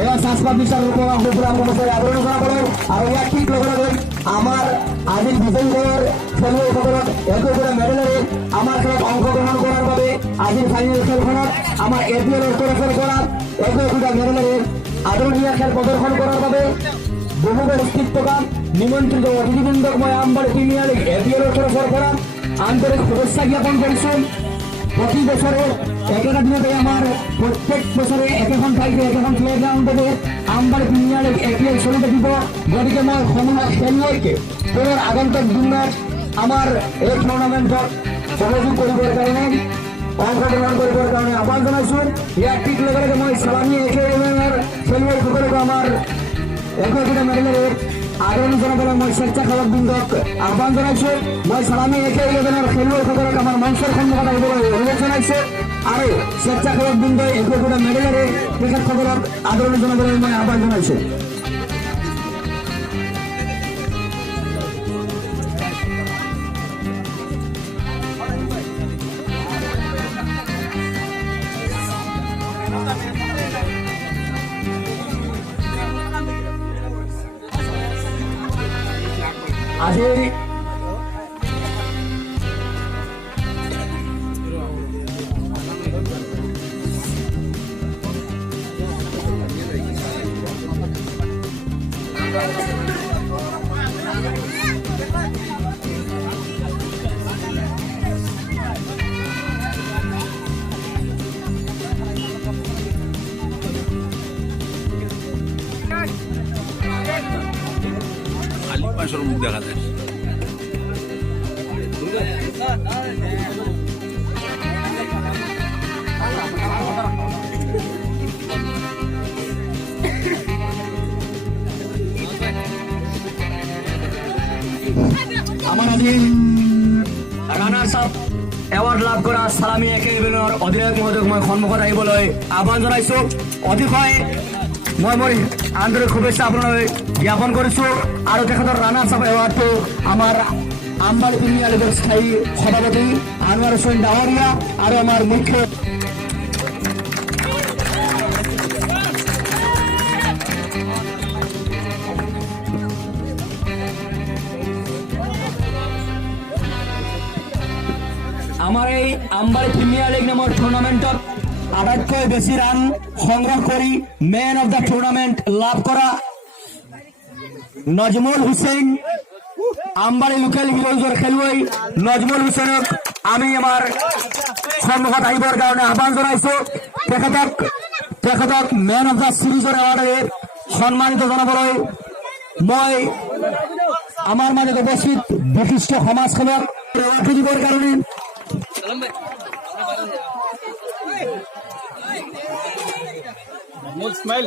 এবার সাংস্কৃতিক বিষয়ের উপর আগ্রহ করা বলে আর ইয়া ঠিক লগে আমার আদিল বিজয়গড় খেলুড়ে খবরত একই করে মেডেলের আমার খেলত অংশগ্রহণ করার বাবে আদিল ফাইনাল খেলখনত আমার এপিএল তরফের করা একই দুটা মেডেলের আদরণীয় খেল প্রদর্শন করার বাবে বহুবার স্থিতকাম নিমন্ত্রিত অতিথিবৃন্দক মই আমবাড়ি প্রিমিয়ার লিগ এপিএল তরফের করা আন্তরিক শুভেচ্ছা জ্ঞাপন করছেন। প্রতি বছরে এক একটা দিনে আমার প্রত্যেক বছরে এক এখন ঠাইতে এক এখন প্লে গ্রাউন্ড দেবে আমবাড়ি প্রিমিয়ার লিগ এপিএল চলিতে দিব। গতিকে মই সমূহ খেলুৱৈকে পুনৰ আগন্তুক দিনত আমার এই টুর্নামেন্টত সহযোগ কৰিবৰ কাৰণে অংশগ্রহণ কৰিবৰ কাৰণে আহ্বান জনাইছো। ইয়াৰ ঠিক লগে লগে মই চালামী একেডেমিৰ খেলুৱৈসকলক আমাৰ একোটা মেডেলের আদৰণি জনাবলৈ মই স্বেচ্ছাসেৱক বৃন্দক আহ্বান জনাইছো। মই চালামী একেডেমিৰ খেলুৱৈসকলক আমাৰ মঞ্চৰ সন্মুখত আহিবলৈ অনুৰোধ জনাইছো আৰু স্বেচ্ছাসেৱক বৃন্দই একোটা মেডেলেৰে তেখেতসকলক আদৰণি জনাবলৈ মই আহ্বান জনাইছো। আজিৰ মুখ দেখা যায় আমার আজি রানার্স আপ এৱাৰ্ড লাভ কৰা চালামী একেডেমিৰ অধিনায়ক মহোদয়ক মই সন্মুখত আহিবলৈ আহ্বান জনাইছো। অতিশয় মই মোৰ আন্তৰিক শুভেচ্ছা আপোনালৈ জ্ঞাপন কৰিছো আৰু তেখেতৰ ৰানাৰ্স আপ এৱাৰ্ডটো আমাৰ আমবাড়ি প্ৰিমিয়াৰ লিগৰ স্থায়ী সভাপতি আনোৱাৰ হুছেইন ডাঙৰীয়া আৰু আমাৰ মুখ্য আমার এই আমবাড়ি প্রিমিয়ার লিগ নামৰ টুর্নামেন্টত আটাইতকৈ বেছি রান সংগ্রহ কৰি মেন অফ দ্য টুর্নামেন্ট লাভ কৰা নজমুল হুছেইন আমবাড়ি লোকেল হিরোজৰ খেলুৱৈ নজমুল হুছেইনক আমি আমাৰ সন্মুখত আহিবৰ কাৰণে আহ্বান জনাইছো। তেখেতক মেন অফ দ্য সিরিজৰ এৱাৰ্ডেৰে সন্মানিত জনাবলৈ মই আমাৰ মাজত উপস্থিত বিশিষ্ট সমাজসেৱক এৱাৰ্ড দিবৰ কাৰণে স্মাইল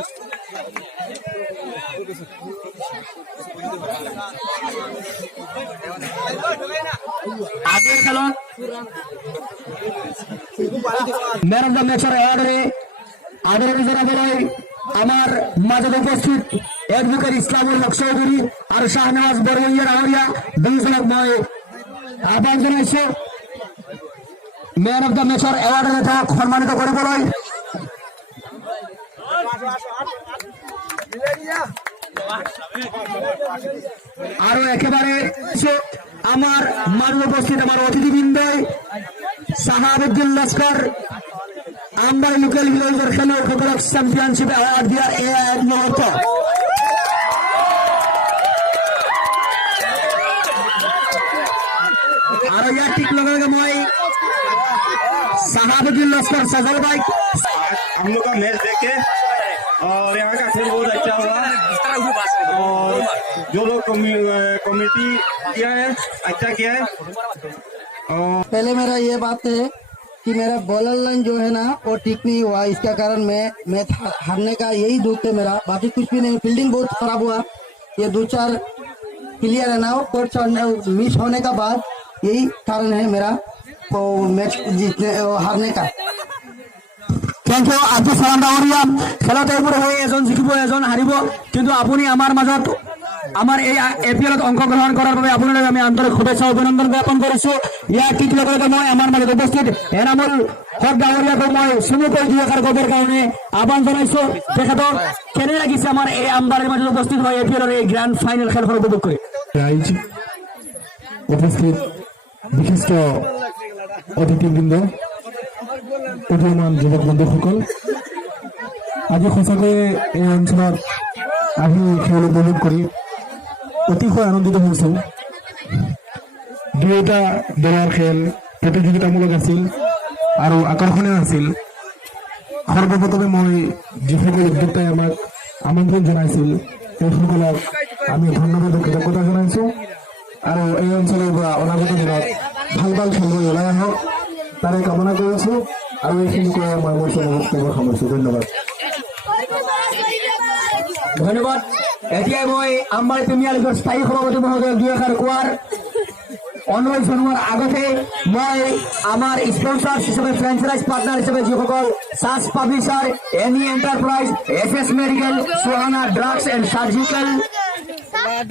আগের খেলত ম্যান অফ দ্য ম্যাচৰ এৱাৰ্ডেৰে আদৰণি জনাবলৈ আমাৰ মাজত উপস্থিত এডভোকেট ইছলামুল হক চৌধুৰী আৰু শাহনৱাজ বৰগোহাঞি ডাঙৰীয়া দুয়োজনক মই আহ্বান জনাইছো মেন অফ দ্য মেচৰ এৱাৰ্ডেৰে তেওঁক সন্মানিত কৰিবলৈ। আৰু একেবাৰে আমাৰ মাজত উপস্থিত আমাৰ অতিথিবৃন্দই সাহাবুদ্দিন লস্কর আমবাড়ি লোকেল হিরোজৰ খেলুৱৈসকলক চেম্পিয়নশ্বিপ এৱাৰ্ড দিয়া এয়া এক মুহূৰ্ত। আৰু ইয়াৰ ঠিক লগে লগে মই साहाबुद्दीन लश्कर सजल भाई हम लोग का मैच देखे और यहाँ का खेल बहुत अच्छा हुआ और जो लोग कमेटी किया है अच्छा किया है। पहले मेरा ये बात है कि मेरा बॉलर लाइन जो है ना वो ठीक नहीं हुआ, इसका कारण मैं हारने का यही दुख है मेरा, बाकी कुछ भी नहीं। फील्डिंग बहुत खराब हुआ, ये 2-4 प्लेयर है ना वो मिस होने का बाद यही कारण है मेरा मैच जीतने हारने का। থেংক ইউ আব্দুল সালাম ডাঙৰীয়া খেলত এইবোৰ হৈ এজন জিকিব এজন হাৰিব কিন্তু আপুনি আমাৰ মাজত আমাৰ এই এপিএলত অংশগ্ৰহণ কৰাৰ বাবে আপোনালোক আমি আন্তৰিক শুভেচ্ছা অভিনন্দন জ্ঞাপন কৰিছো ইয়াৰ ঠিক লগতে মই আমাৰ মাজত উপস্থিত এনামুল হক ডাঙৰীয়াকো মই চমুকৈ দুই এষাৰ ক'বৰ কাৰণে আহ্বান জনাইছো তেখেতক কেনে লাগিছে আমাৰ এই আমবাৰীৰ মাজত উপস্থিত হৈ এপিএলৰ এই গ্ৰেণ্ড ফাইনেল খেলখন উপভোগ কৰি রাইজ উপস্থিত বিশিষ্ট অতিথিবৃন্দ উদীয়মান যুৱক বন্ধুসকল আজি সঁচাকৈয়ে এই অঞ্চলত আহি খেল উপভোগ কৰি অতিশয় আনন্দিত হৈছোঁ দুয়োটা দলৰ খেল প্ৰতিযোগিতামূলক আছিল আৰু আকৰ্ষণীয় আছিল সৰ্বপ্ৰথমে মই যিসকল উদ্যোক্তাই আমাক আমন্ত্ৰণ জনাইছিল সেইসকলক আমি ধন্যবাদ আৰু কৃতজ্ঞতা জনাইছোঁ আৰু এই অঞ্চলৰ পৰা অনাগত দিনত ভাল ভাল খেলুৱৈ ওলাই আহক তাৰে কামনা কৰিছোঁ আৰু এইখিনি কৈ মই মোৰ বক্তব্য সামৰিছোঁ ধন্যবাদ ধন্যবাদ এতিয়াই মই আমবাৰী প্ৰিমিয়াৰ লীগৰ স্থায়ী সভাপতি মহোদয়ক দুই এষাৰ কোৱাৰ অনুৰোধ জনোৱাৰ আগতে মই আমাৰ স্পন্সৰ হিচাপে ফ্ৰেঞ্চাইজ পাৰ্টনাৰ হিচাপে যিসকল সাজ পাব্লিচাৰ এনি enterprise S medical Suhana drugs and surgical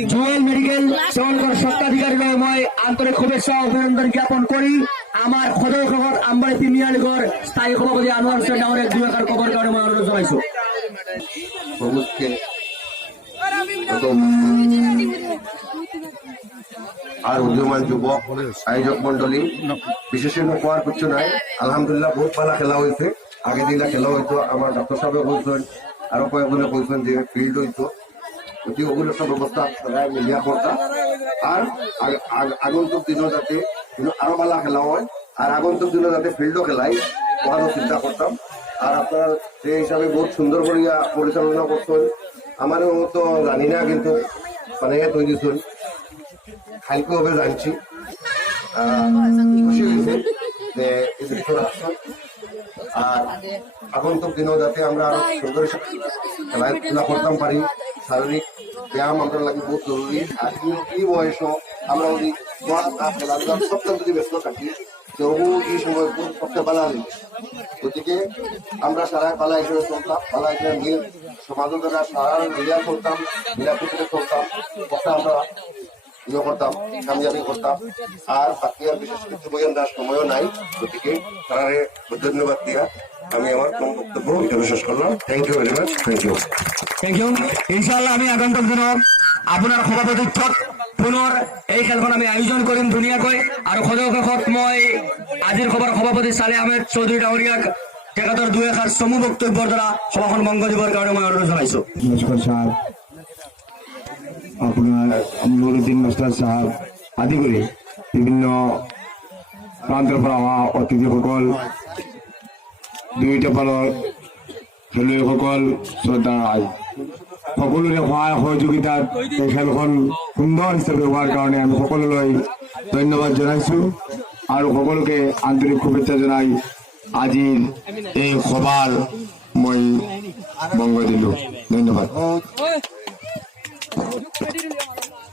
Jewel medical তেওঁলোকৰ স্বত্বাধিকাৰীলৈ মই আন্তৰিক শুভেচ্ছা অভিনন্দন জ্ঞাপন কৰি আমাৰ সদস্যসকল আমবাৰী প্ৰিমিয়াৰ লীগৰ স্থায়ী সভাপতি আনোৱাৰ হুছেইন ডাঙৰীয়াক দুই এষাৰ ক'বৰ কাৰণে মই অনুৰোধ জনাইছো সবুজকে আর উদীয়মান যুবক আয়োজক মন্ডলী বিশেষ কোয়ার কিছু নাই আলহামদুলিল্লাহ বহুত ভালো খেলা হয়েছে আগে দিনা খেলা হইতো আমার ডক্টর সাহেব বলছেন আরো কয়েকজনে বলছেন যে ফিল্ড হইতো যদি ওগুলো সব ব্যবস্থা সবাই মিলিয়া করতাম আর আগন্তুক দিনও যাতে আরো ভালো খেলা হয় আর আগন্তুক দিনও যাতে ফিল্ডও খেলাই ওখানেও চিন্তা করতাম আর আপনার সেই হিসাবে বহুত সুন্দর করিয়া পরিচালনা করছেন আমারও তো জানি না কিন্তু মানে তৈরি দিচ্ছেন খাইকে হবে জানছি খুশি হয়েছে যে এই বিষয় আসছেন আর আগন্তুক দিনও যাতে আমরা আরো সুন্দর খেলাধুলা করতাম পারি শারীরিক ব্যায়াম আমরা লাগে বহুত জরুরি আর এই বয়সও আমরা যদি খেলাধুলা সবটা যদি ব্যস্ত থাকি তবু এই সময় সবচেয়ে ভালো লাগে গতিকে আমরা সারা পালা হিসেবে চলতাম পালা হিসেবে মিল সমাজের দ্বারা সারা মিলিয়া চলতাম মিলাপুটিতে চলতাম কথা আমরা ইয়ে করতাম কামিয়াবি করতাম আর বাকি আর বিশেষ কিছু বইয়ের সময়ও নাই গতিকে সারারে ধন্যবাদ দিয়া আমি আমার বক্তব্য এখানে শেষ করলাম thank you very much thank you thank you ইনশাআল্লাহ আমি আগন্তুক দিনত আপোনাৰ সভাপতিত্বত পুনৰ এই খেলখন আমি আয়োজন কৰিম ধুনীয়াকৈ আৰু সদস্যসকল মই আজিৰ সভাৰ সভাপতি চালে আহমেদ চৌধুৰী ডাঙৰীয়াক তেখেতৰ দুই এষাৰ চমু বক্তব্যৰ দ্বাৰা সভাখন মংগ দিবৰ কাৰণে মই অনুৰোধ জনাইছো নমস্কাৰ সাহেব আপোনাৰ নুৰুদ্দিন মাষ্টাৰ সাহেব আদি কৰি বিভিন্ন প্ৰান্তৰ পৰা অহা অতিথিসকল দুয়োটা পালৰ খেলুৱৈসকল শ্ৰদ্ধা ৰাজ সকলোৰে সহায় সহযোগিতাত এই খেলখন সুন্দৰ হিচাপে হোৱাৰ কাৰণে আমি সকলোলৈ ধন্যবাদ জনাইছোঁ আৰু সকলোকে আন্তৰিক শুভেচ্ছা জনাই আজিৰ এই সভাৰ মই বংগ দিলোঁ ধন্যবাদ